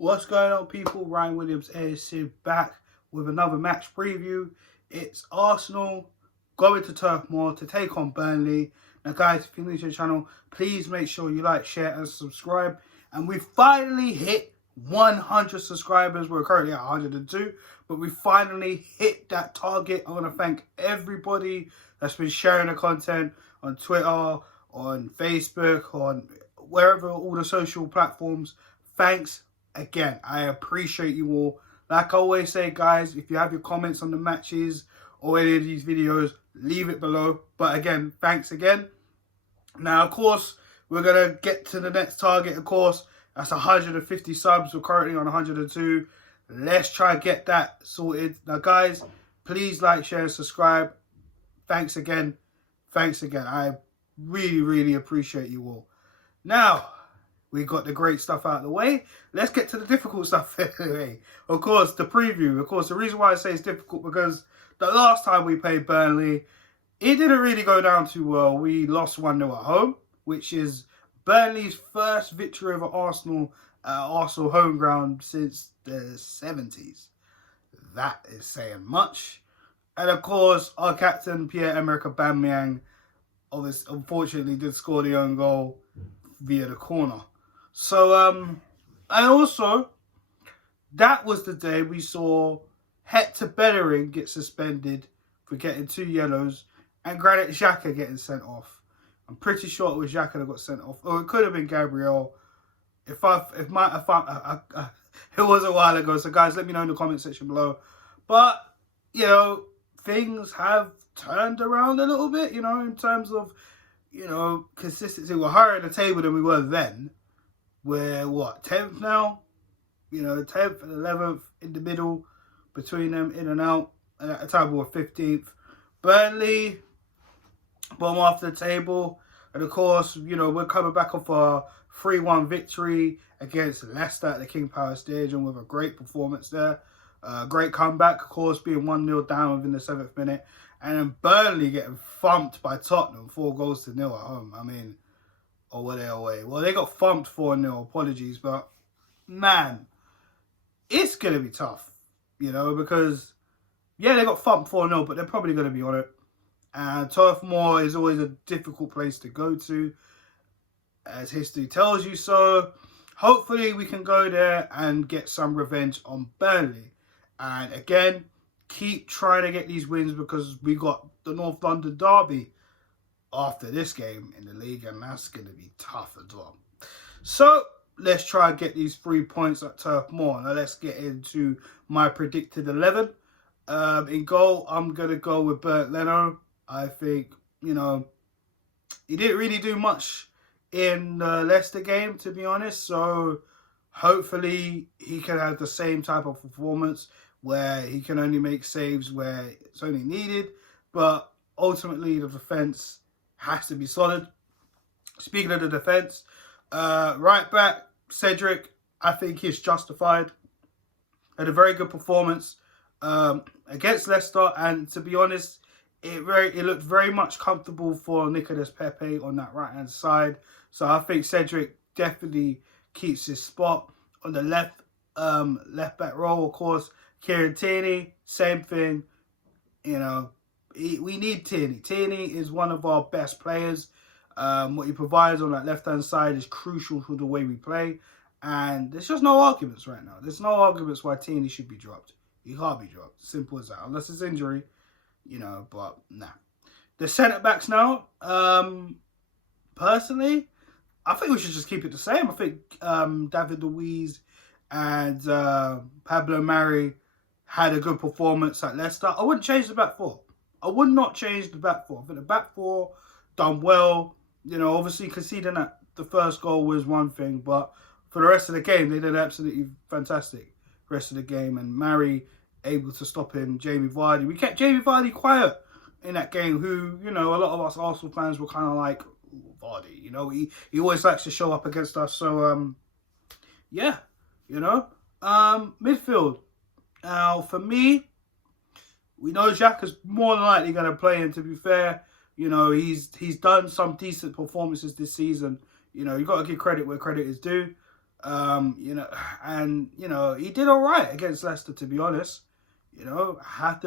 What's going on, people? Ryan Williams ASC back with another match preview. It's Arsenal going to Turf Moor to take on Burnley. Now, guys, if you're new to the channel, please make sure you like, share, and subscribe. And we finally hit 100 subscribers. We're currently at 102, but we finally hit that target. I want to thank everybody that's been sharing the content on Twitter, on Facebook, on wherever, all the social platforms. Thanks again. I appreciate you all. Like I always say, guys, if you have your comments on the matches or any of these videos, leave it below. But again, thanks again. Now, of course, we're going to get to the next target, of course. That's 150 subs. We're currently on 102. Let's try and get that sorted. Now, guys, please like, share, and subscribe. Thanks again. Thanks again. I really, really appreciate you all. Now, we got the great stuff out of the way. Let's get to the difficult stuff anyway. Of course, the preview. Of course, the reason why I say it's difficult because the last time we played Burnley, it didn't really go down too well. We lost 1-0 at home, which is Burnley's first victory over Arsenal at Arsenal home ground since the 70s. That is saying much. And of course, our captain, Pierre-Emerick Aubameyang, unfortunately did score the own goal via the corner. So, and also, that was the day we saw Hector Bellerin get suspended for getting 2 yellows and Granit Xhaka getting sent off. I'm pretty sure it was Xhaka that got sent off, or it could have been Gabriel. It was a while ago. So, guys, let me know in the comment section below. But, you know, things have turned around a little bit, you know, in terms of, you know, consistency. We're higher in the table than we were then. We're, what, 10th now? You know, 10th and 11th in the middle between them, in and out. And at the time, we were 15th. Burnley, bottom half of the table. And, of course, you know, we're coming back off a 3-1 victory against Leicester at the King Power Stadium with a great performance there. Great comeback, of course, being 1-0 down within the 7th minute. And then Burnley getting thumped by Tottenham, 4-0 at home. I mean, or were they away? Well, they got thumped 4-0, apologies. But, man, it's going to be tough, you know, because, yeah, they got thumped 4-0, but they're probably going to be on it. And Turf Moor is always a difficult place to go to, as history tells you so. Hopefully, we can go there and get some revenge on Burnley. And, again, keep trying to get these wins because we got the North London derby after this game in the league, and that's going to be tough as well. So let's try and get these 3 points at Turf Moor. Now let's get into my predicted 11. In goal, I'm going to go with Bernd Leno. I think, you know, he didn't really do much in the Leicester game, to be honest. So hopefully he can have the same type of performance where he can only make saves where it's only needed. But ultimately, the defence has to be solid. Speaking of the defence, right back, Cedric, I think he's justified. Had a very good performance against Leicester. And to be honest, it looked very much comfortable for Nicolas Pepe on that right-hand side. So I think Cedric definitely keeps his spot. On the left back role, of course, Kieran Tierney, same thing. You know, we need Tierney. Tierney is one of our best players. What he provides on that left-hand side is crucial for the way we play. And there's just no arguments right now. There's no arguments why Tierney should be dropped. He can't be dropped. Simple as that. Unless it's injury, you know, but nah. The centre-backs now, personally, I think we should just keep it the same. I think David Luiz and Pablo Mari had a good performance at Leicester. I wouldn't change the back four. I would not change the back four. I think the back four done well. You know, obviously conceding that the first goal was one thing, but for the rest of the game, they did absolutely fantastic. The rest of the game, and Mari able to stop in Jamie Vardy. We kept Jamie Vardy quiet in that game, who, you know, a lot of us Arsenal fans were kind of like, Vardy, you know, he always likes to show up against us. So, yeah, you know. Midfield. Now, for me, we know Xhaka's more than likely going to play, and to be fair, you know, he's done some decent performances this season. You know, you got to give credit where credit is due. You know, and you know he did all right against Leicester. To be honest, you know,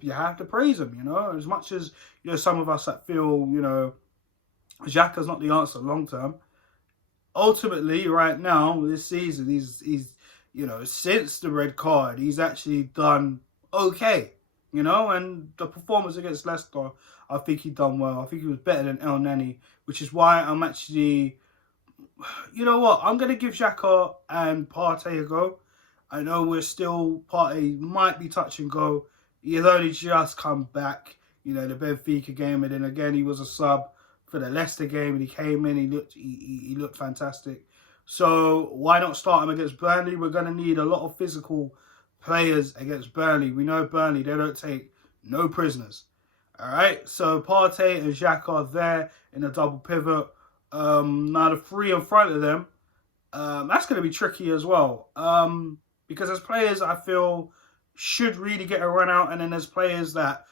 you have to praise him. You know, as much as you know some of us that feel you know Xhaka's not the answer long term. Ultimately, right now this season, he's you know since the red card, he's actually done okay. You know, and the performance against Leicester, I think he done well. I think he was better than El Neni, which is why I'm actually you know what? I'm gonna give Xhaka and Partey a go. I know we're still Partey might be touch and go. He had only just come back, you know, the Benfica game, and then again he was a sub for the Leicester game, and he came in. He looked fantastic. So why not start him against Burnley? We're gonna need a lot of physical players against Burnley. We know Burnley; they don't take no prisoners. All right, so Partey and Xhaka are there in a double pivot. Now the three in front of them, that's going to be tricky as well. Because there's players I feel should really get a run out, and then there's players that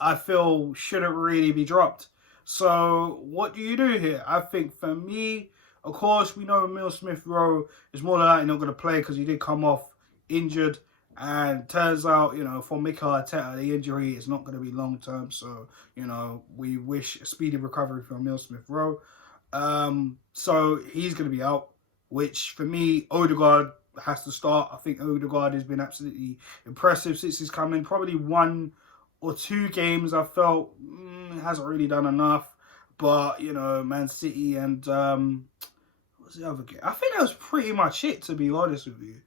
I feel shouldn't really be dropped. So what do you do here? I think for me, of course, we know Emil Smith Rowe is more than likely not going to play because he did come off injured. And turns out, you know, for Mikel Arteta, the injury is not going to be long term. So, you know, we wish a speedy recovery for Emil Smith Rowe. So he's going to be out, which for me, Odegaard has to start. I think Odegaard has been absolutely impressive since he's come in. Probably 1 or 2 games I felt hasn't really done enough. But, you know, Man City and what's the other game? I think that was pretty much it, to be honest with you.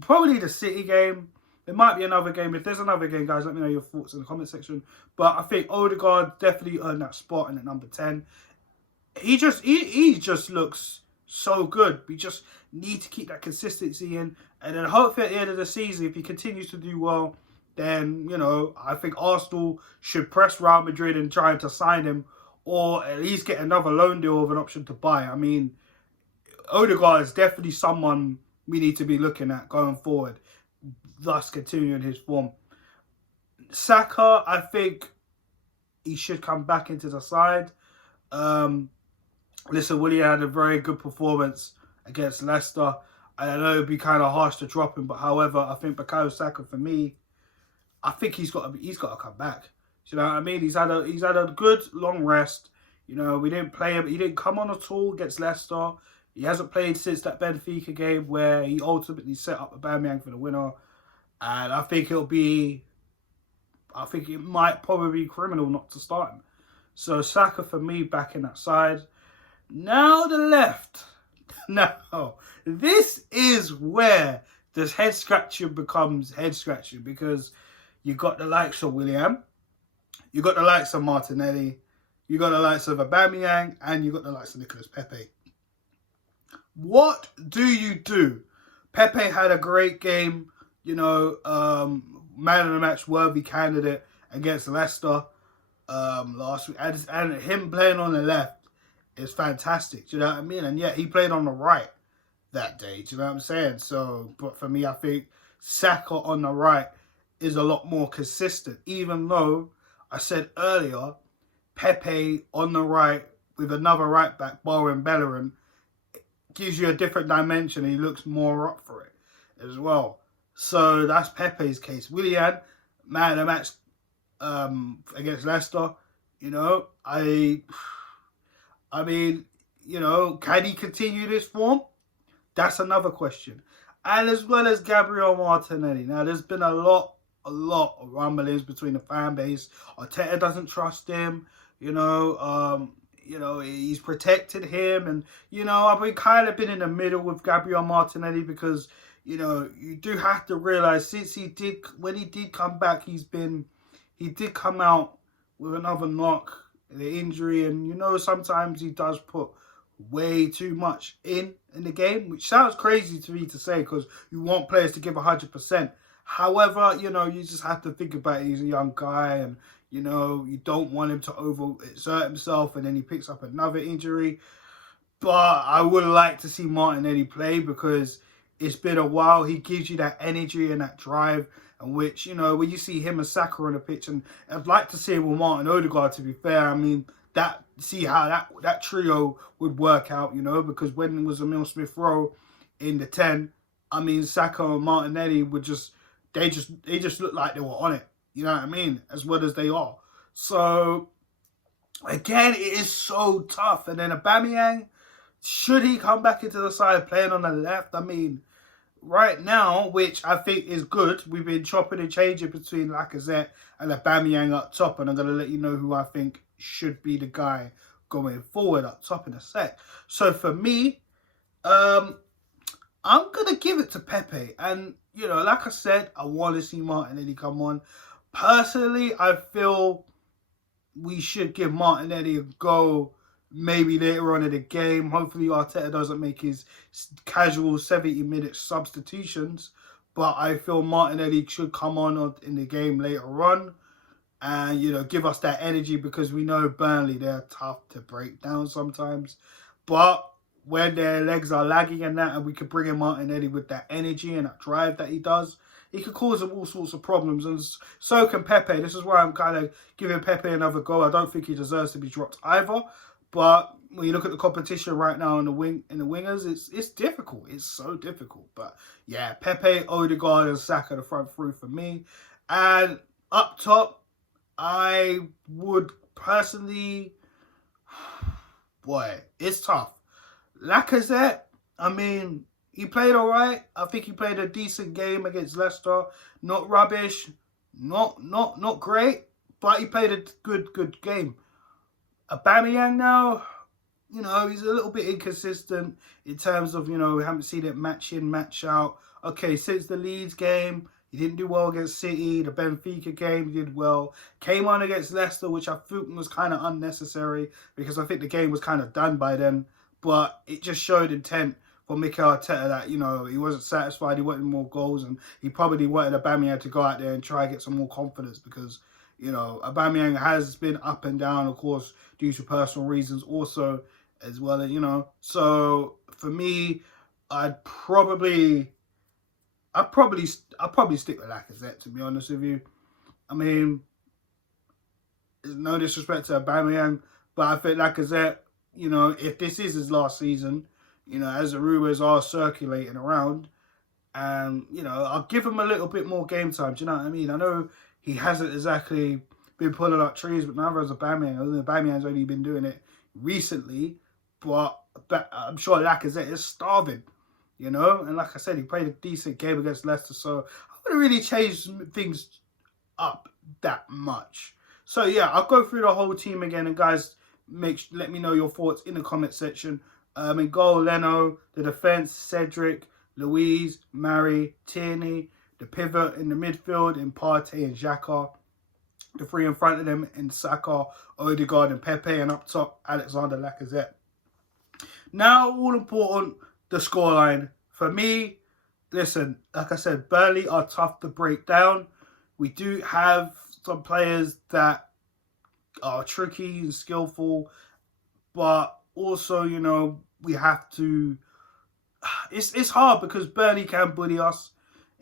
Probably the City game. There might be another game. If there's another game, guys, let me know your thoughts in the comment section. But I think Odegaard definitely earned that spot in at number 10. He just looks so good. We just need to keep that consistency in. And then hopefully at the end of the season, if he continues to do well, then, you know, I think Arsenal should press Real Madrid and try to sign him, or at least get another loan deal with an option to buy. I mean, Odegaard is definitely someone we need to be looking at going forward, thus continuing his form. Saka, I think he should come back into the side. Listen, Willian had a very good performance against Leicester. And I know it'd be kind of harsh to drop him, but however, I think Bukayo Saka, for me, I think he's got to come back. Do you know what I mean? He's had a good long rest. You know, we didn't play him. He didn't come on at all against Leicester. He hasn't played since that Benfica game where he ultimately set up Aubameyang for the winner. And I think it might probably be criminal not to start him. So Saka for me back in that side. Now the left. Now, this is where this head scratching becomes head scratching, because you got the likes of Willian, you got the likes of Martinelli, you got the likes of Aubameyang, and you got the likes of Nicolas Pepe. What do you do? Pepe had a great game, you know, man of the match worthy candidate against Leicester last week. And him playing on the left is fantastic, do you know what I mean? And yet he played on the right that day, do you know what I'm saying? So, but for me, I think Saka on the right is a lot more consistent, even though I said earlier, Pepe on the right with another right back, barring Bellerin, gives you a different dimension. He looks more up for it as well. So that's Pepe's case. Willian, man of the match against Leicester. You know, I mean, you know, can he continue this form? That's another question. And as well as Gabriel Martinelli. Now, there's been a lot of rumblings between the fan base. Arteta doesn't trust him. You know, he's protected him. And, you know, I've kind of been in the middle with Gabriel Martinelli because, you know, you do have to realize when he did come back, he did come out with another knock, the injury. And, you know, sometimes he does put way too much in the game, which sounds crazy to me to say because you want players to give 100%. However, you know, you just have to think about it. He's a young guy and, you know, you don't want him to overexert himself and then he picks up another injury. But I would like to see Martinelli play because it's been a while. He gives you that energy and that drive, and which, you know, when you see him and Saka on the pitch, and I'd like to see him with Martin Odegaard, to be fair. I mean, see how that trio would work out, you know, because when it was Emil Smith Rowe, in the 10, I mean, Saka and Martinelli would just, they just look like they were on it. You know what I mean? As well as they are. So, again, it is so tough. And then Aubameyang, should he come back into the side playing on the left? I mean, right now, which I think is good, we've been chopping and changing between Lacazette and Aubameyang up top. And I'm going to let you know who I think should be the guy going forward up top in a sec. So, for me, I'm going to give it to Pepe. And, you know, like I said, I want to see Martinelli come on. Personally, I feel we should give Martinelli a go maybe later on in the game. Hopefully, Arteta doesn't make his casual 70-minute substitutions. But I feel Martinelli should come on in the game later on. And, you know, give us that energy because we know Burnley, they're tough to break down sometimes. But when their legs are lagging and that, and we can bring in Martinelli with that energy and that drive that he does, he could cause them all sorts of problems. And so can Pepe. This is why I'm kind of giving Pepe another go. I don't think he deserves to be dropped either. But when you look at the competition right now in the wingers, it's difficult. It's so difficult. But yeah, Pepe, Odegaard, and Saka the front three for me. And up top, I would personally, boy, it's tough. Lacazette, I mean, he played all right. I think he played a decent game against Leicester. Not rubbish, not great, but he played a good game. Aubameyang now, you know, he's a little bit inconsistent in terms of, you know, we haven't seen it match in, match out. Okay, since the Leeds game, he didn't do well against City. The Benfica game, he did well. Came on against Leicester, which I thought was kind of unnecessary because I think the game was kind of done by then. But it just showed intent for Mikel Arteta that, you know, he wasn't satisfied. He wanted more goals, and he probably wanted Aubameyang to go out there and try and get some more confidence because, you know, Aubameyang has been up and down, of course, due to personal reasons also as well, as, you know. So, for me, I'd probably stick with Lacazette, to be honest with you. I mean, there's no disrespect to Aubameyang, but I think Lacazette, you know, if this is his last season, you know, as the rumours are circulating around, and, you know, I'll give him a little bit more game time. Do you know what I mean? I know he hasn't exactly been pulling up trees, but neither has Aubameyang. I think Aubameyang's only been doing it recently, but I'm sure Lacazette is starving, you know? And like I said, he played a decent game against Leicester, so I wouldn't really change things up that much. So, yeah, I'll go through the whole team again, and guys, let me know your thoughts in the comment section. In goal, Leno. The defence, Cedric, Louise, Mari, Tierney. The pivot in the midfield in Partey and Xhaka. The three in front of them in Saka, Odegaard and Pepe. And up top, Alexander Lacazette. Now, all important, the scoreline. For me, listen, like I said, Burnley are tough to break down. We do have some players that are tricky and skillful, but also, you know, we have to, it's hard because Burnley can bully us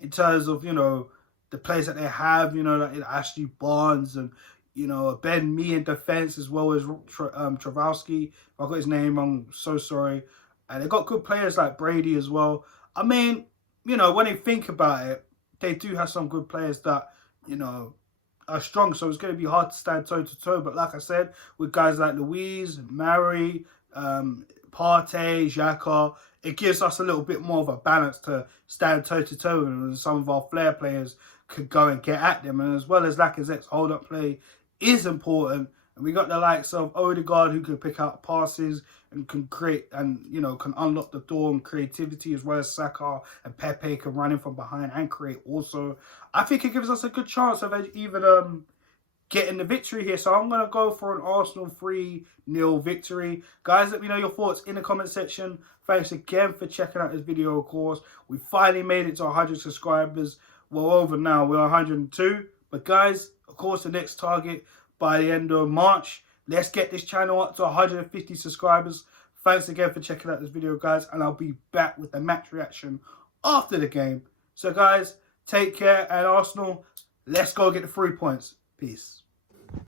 in terms of, you know, the players that they have, you know, like Ashley Barnes and, you know, Ben Mee in defence, as well as Travalski. If I got his name wrong, I'm so sorry. And they got good players like Brady as well. I mean, you know, when they think about it, they do have some good players that, you know, are strong, so it's going to be hard to stand toe-to-toe. But like I said, with guys like Louise, Mari, Partey, Xhaka, it gives us a little bit more of a balance to stand toe-to-toe, and some of our flair players could go and get at them. And as well as Lacazette's hold-up play is important, and we got the likes of Odegaard, who can pick out passes and can create, and, you know, can unlock the door and creativity, as well as Saka and Pepe can run in from behind and create also. I think it gives us a good chance of even getting the victory here. So I'm going to go for an Arsenal 3-0 victory. Guys, let me know your thoughts in the comment section. Thanks again for checking out this video, of course. We finally made it to 100 subscribers. We're over now. We're 102. But guys, of course, the next target by the end of March. Let's get this channel up to 150 subscribers. Thanks again for checking out this video, guys. And I'll be back with the match reaction after the game. So, guys, take care. And Arsenal, let's go get the 3 points. Peace.